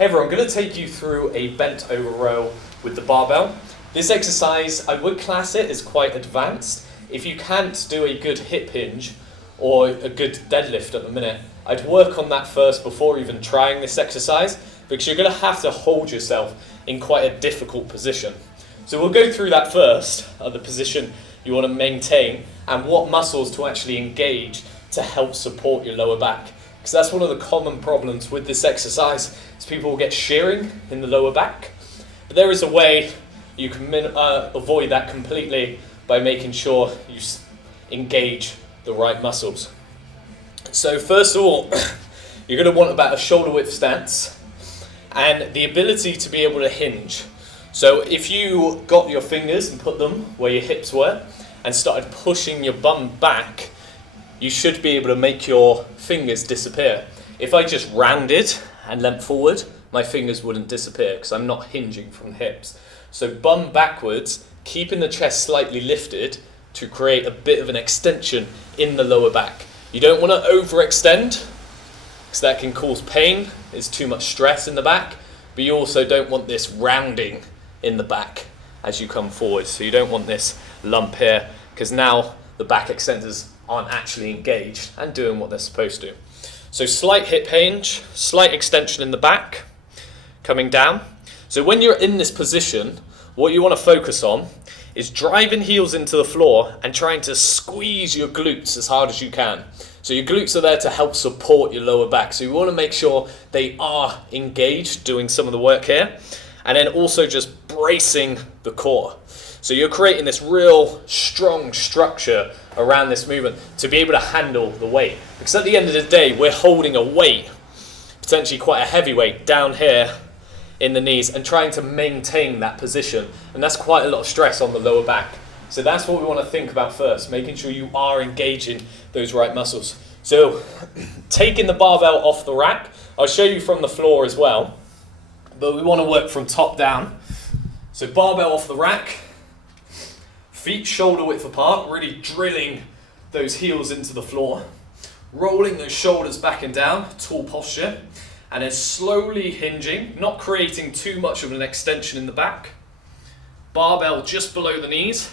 Hey everyone, I'm going to take you through a bent over row with the barbell. This exercise, I would class it as quite advanced. If you can't do a good hip hinge or a good deadlift at the minute, I'd work on that first before even trying this exercise, because you're going to have to hold yourself in quite a difficult position. So we'll go through that first, the position you want to maintain and what muscles to actually engage to help support your lower back. Because that's one of the common problems with this exercise, is people will get shearing in the lower back. But there is a way you can avoid that completely by making sure you engage the right muscles. So first of all, you're going to want about a shoulder width stance and the ability to be able to hinge. So if you got your fingers and put them where your hips were and started pushing your bum back, you should be able to make your fingers disappear. If I just rounded and leant forward, my fingers wouldn't disappear because I'm not hinging from the hips. So bum backwards, keeping the chest slightly lifted to create a bit of an extension in the lower back. You don't want to overextend because that can cause pain. There's too much stress in the back, but you also don't want this rounding in the back as you come forward. So you don't want this lump here because now the back extensors aren't actually engaged and doing what they're supposed to. So slight hip hinge, slight extension in the back, coming down. So when you're in this position, what you want to focus on is driving heels into the floor and trying to squeeze your glutes as hard as you can. So your glutes are there to help support your lower back. So you want to make sure they are engaged doing some of the work here. And then also just bracing the core. So you're creating this real strong structure around this movement to be able to handle the weight. Because at the end of the day, we're holding a weight, potentially quite a heavy weight, down here in the knees and trying to maintain that position. And that's quite a lot of stress on the lower back. So that's what we want to think about first, making sure you are engaging those right muscles. So taking the barbell off the rack, I'll show you from the floor as well, but we want to work from top down. So barbell off the rack, feet shoulder width apart, really drilling those heels into the floor, rolling those shoulders back and down, tall posture, and then slowly hinging, not creating too much of an extension in the back. Barbell just below the knees.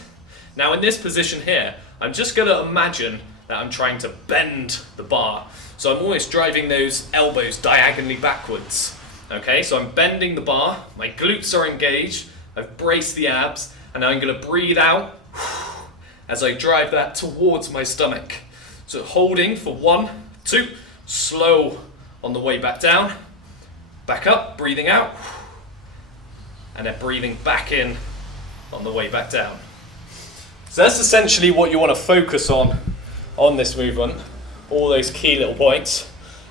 Now in this position here, I'm just going to imagine that I'm trying to bend the bar. So I'm always driving those elbows diagonally backwards. Okay, so I'm bending the bar, my glutes are engaged, I've braced the abs, and now I'm going to breathe out as I drive that towards my stomach. So holding for 1, 2, slow on the way back down, back up, breathing out, and then breathing back in on the way back down. So that's essentially what you want to focus on this movement, all those key little points.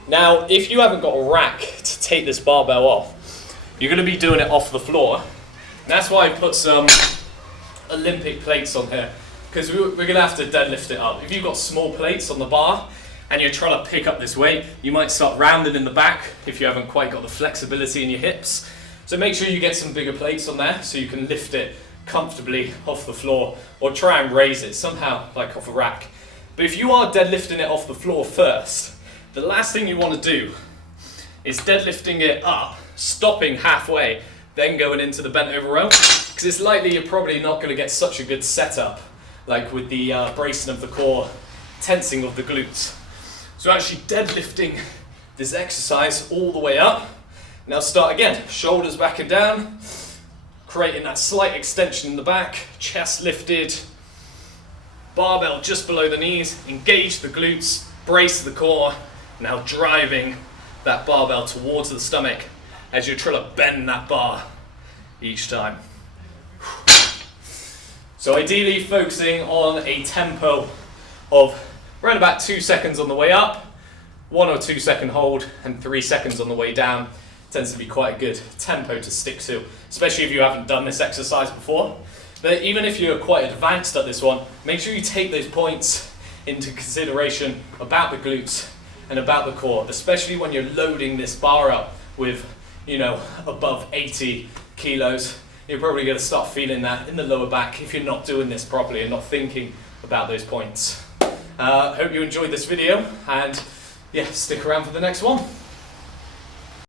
Now, if you haven't got a rack to take this barbell off, you're going to be doing it off the floor. And that's why I put some Olympic plates on here, because we're going to have to deadlift it up. If you've got small plates on the bar and you're trying to pick up this weight, you might start rounding in the back if you haven't quite got the flexibility in your hips. So make sure you get some bigger plates on there so you can lift it comfortably off the floor, or try and raise it somehow like off a rack. But if you are deadlifting it off the floor first, the last thing you want to do is deadlifting it up, stopping halfway, then going into the bent over row, because it's likely you're probably not going to get such a good setup, like with the bracing of the core, tensing of the glutes. So actually deadlifting this exercise all the way up. Now start again, shoulders back and down, creating that slight extension in the back, chest lifted, barbell just below the knees, engage the glutes, brace the core, now driving that barbell towards the stomach as you're trying to bend that bar each time. So ideally focusing on a tempo of around about 2 seconds on the way up, 1 or 2 second hold, and 3 seconds on the way down. Tends to be quite a good tempo to stick to, especially if you haven't done this exercise before. But even if you're quite advanced at this one, make sure you take those points into consideration about the glutes and about the core, especially when you're loading this bar up with, above 80 kilos. You're probably going to start feeling that in the lower back if you're not doing this properly and not thinking about those points. Hope you enjoyed this video, and yeah, stick around for the next one.